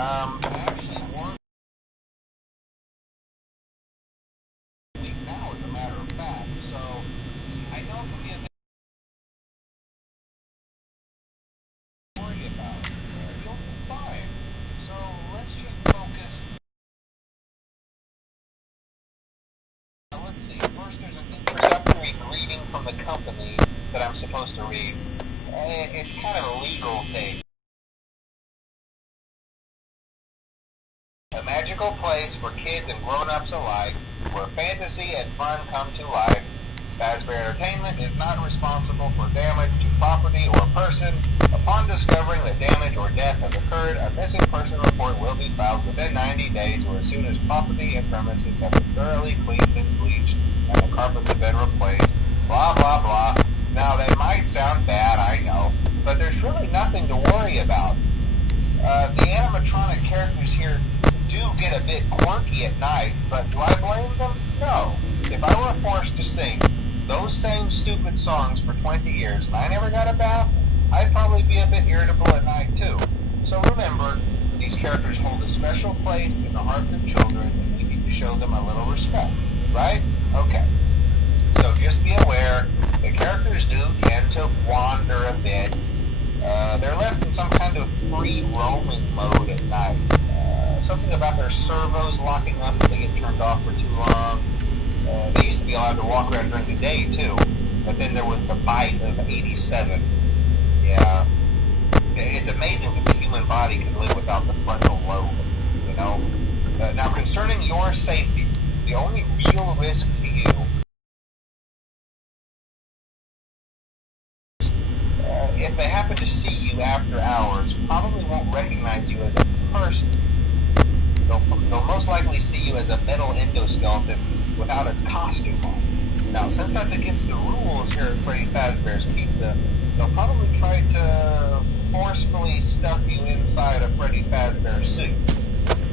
Actually, one week now, as a matter of fact. So, I know it can be a bit worry about. You'll be fine. So, let's just focus. Let's see. First, there's an introductory greeting from the company that I'm supposed to read. It's kind of a legal thing. A magical place for kids and grown-ups alike, where fantasy and fun come to life. Fazbear Entertainment is not responsible for damage to property or person. Upon discovering that damage or death has occurred, a missing person report will be filed within 90 days or as soon as property and premises have been thoroughly cleaned and bleached and the carpets have been replaced. Blah, blah, blah. Now, they might sound bad, I know, but there's really nothing to worry about. The animatronic characters here do get a bit quirky at night, but do I blame them? No. If I were forced to sing those same stupid songs for 20 years and I never got a bath, I'd probably be a bit irritable at night too. So remember, these characters hold a special place in the hearts of children and we need to show them a little respect, right? Okay. So just be aware, the characters do tend to wander a bit. They're left in some kind of free roaming mode at night. Something about their servos locking up if they get turned off for too long. They used to be allowed to walk around during the day too, but then there was the bite of 87. Yeah, it's amazing that the human body can live without the frontal lobe, you know? Now concerning your safety, the only real risk to you if they happen to see you after hours, probably won't recognize you as a person. They'll most likely see you as a metal endoskeleton without its costume on. Now, since that's against the rules here at Freddy Fazbear's Pizza, they'll probably try to forcefully stuff you inside a Freddy Fazbear suit.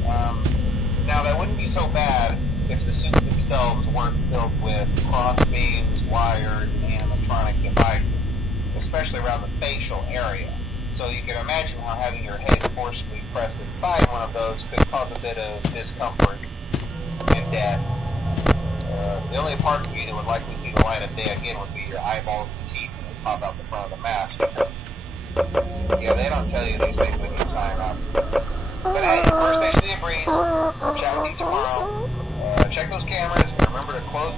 Now, that wouldn't be so bad if the suits themselves weren't filled with crossbeams, wires, and animatronic devices, especially around the facial area. So you can imagine how having your head forcibly pressed inside one of those could cause a bit of discomfort and death. The only parts of you that would likely see the light of day again would be your eyeballs and teeth that pop out the front of the mask. Yeah, they don't tell you these things when you sign up. But hey, first station of the breeze. Chat with you tomorrow. Check those cameras and remember to close.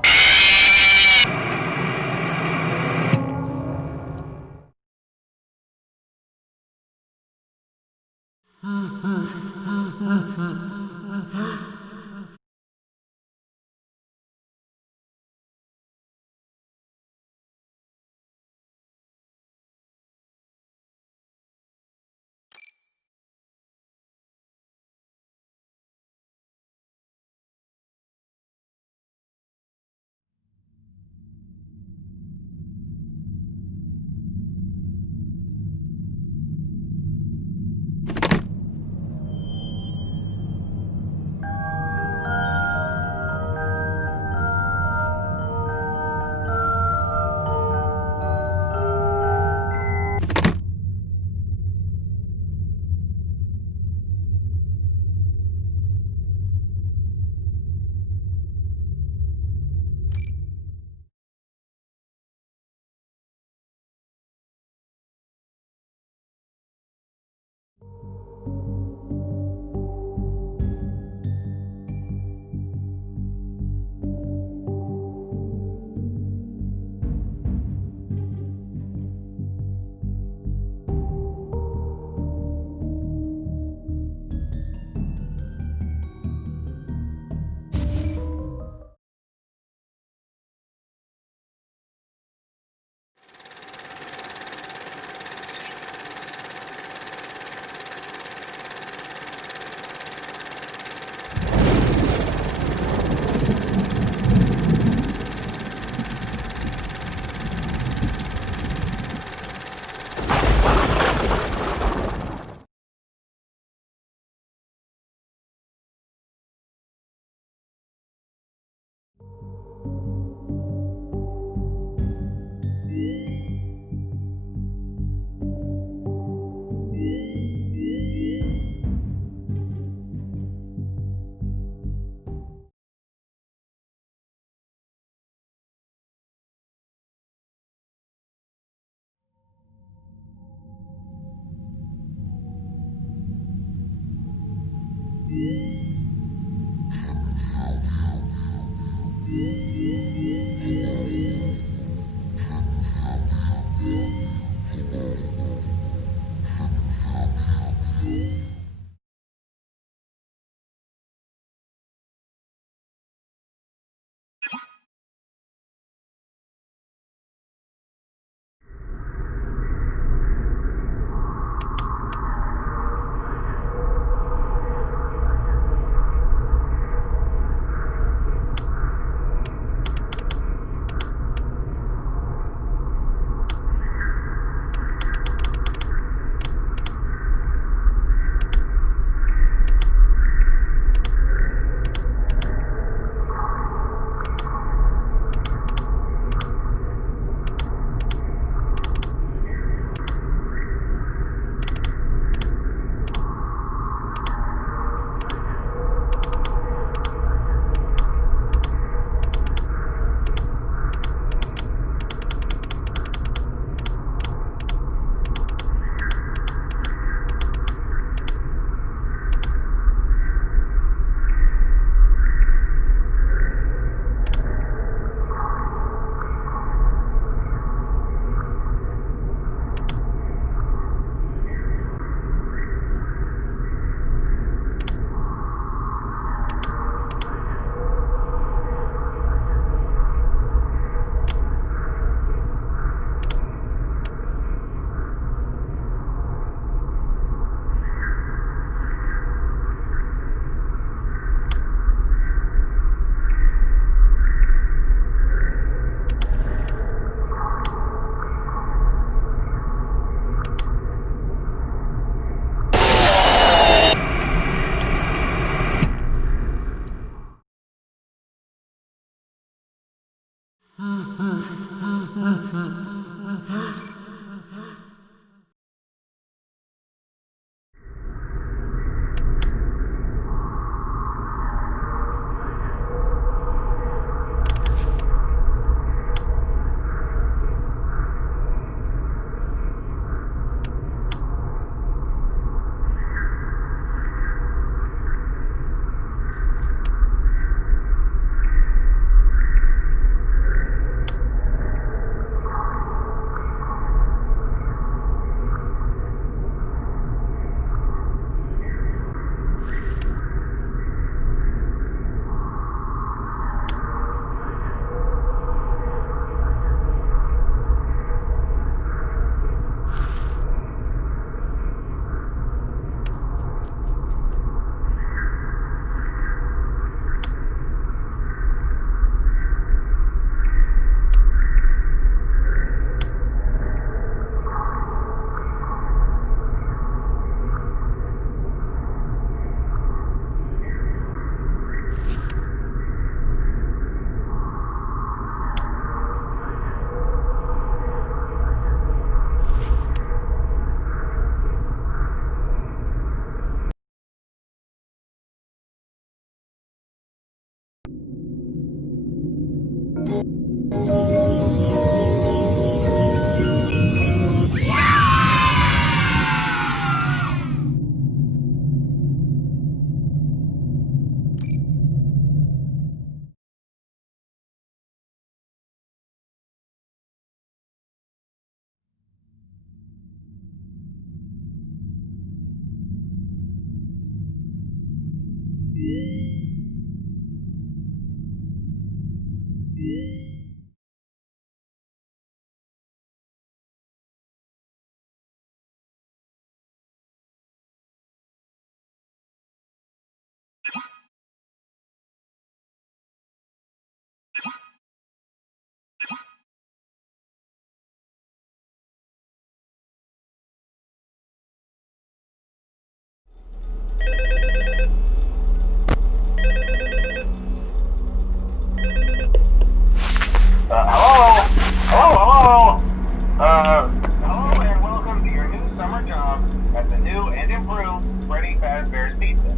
Hello and welcome to your new summer job at the new and improved Freddy Fazbear's Pizza.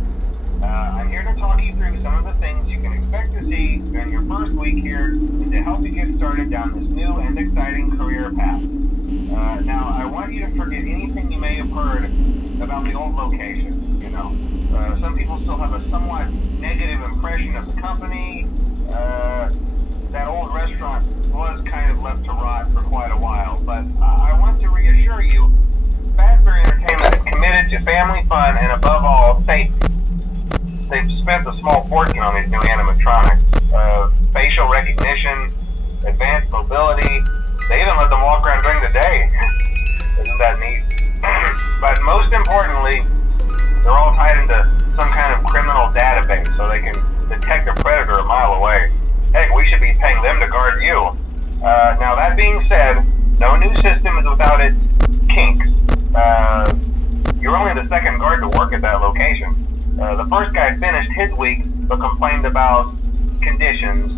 I'm here to talk you through some of the things you can expect to see during your first week here and to help you get started down this new and exciting career path. Now, I want you to forget anything you may have heard about the old location. Some people still have is family fun and above all, safety. They've spent a small fortune on these new animatronics. Facial recognition, advanced mobility. They even let them walk around during the day. Isn't that neat? But most importantly, they're all tied into some kind of criminal database so they can detect a predator a mile away. Heck, we should be paying them to guard you. Now that being said, no new system is without its kinks. You're only the second guard to work at that location. The first guy finished his week but complained about conditions.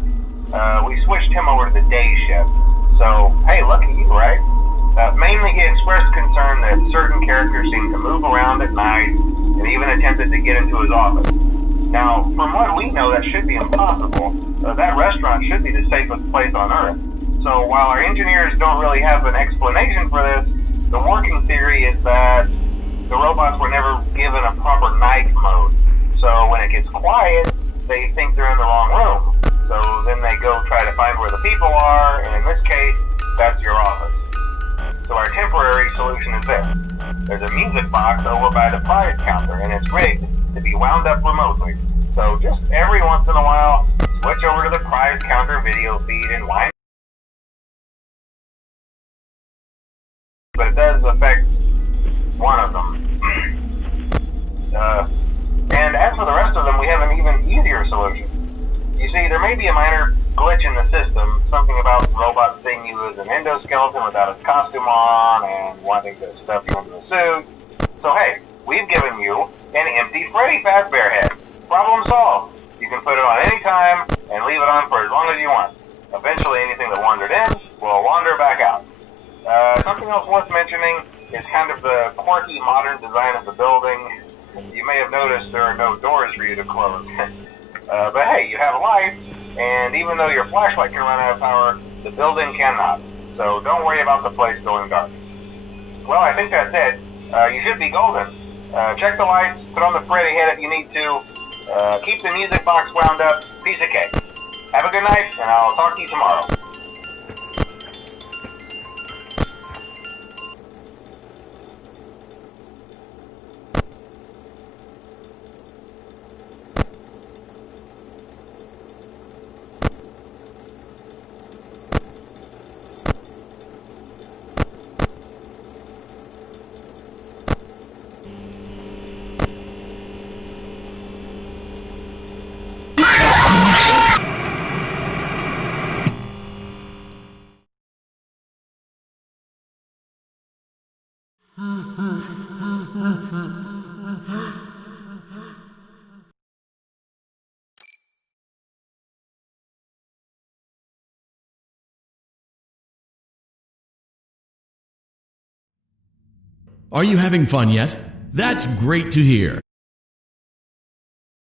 We switched him over to the day shift. So, hey, lucky you, right? Mainly he expressed concern that certain characters seemed to move around at night and even attempted to get into his office. Now, from what we know, that should be impossible. That restaurant should be the safest place on Earth. So while our engineers don't really have an explanation for this, the working theory is that the robots were never given a proper night mode. So when it gets quiet, they think they're in the wrong room. So then they go try to find where the people are, and in this case, that's your office. So our temporary solution is this. There's a music box over by the prize counter, and it's rigged to be wound up remotely. So just every once in a while, switch over to the prize counter video feed and wind. But it does affect one of them. And as for the rest of them, we have an even easier solution. You see, there may be a minor glitch in the system, something about robots seeing you as an endoskeleton without a costume on and wanting to stuff you into a suit. So hey, we've given you an empty Freddy Fazbear head. Problem solved. You can put it on any time and leave it on for as long as you want. Eventually anything that wandered in will wander back out. Something else worth mentioning is kind of the quirky modern design of the building. You may have noticed there are no doors for you to close. But hey, you have lights, and even though your flashlight can run out of power, the building cannot. So don't worry about the place going dark. Well, I think that's it. You should be golden. Check the lights, put on the Freddy head if you need to. Keep the music box wound up. Piece of cake. Have a good night, and I'll talk to you tomorrow. Are you having fun yet? That's great to hear.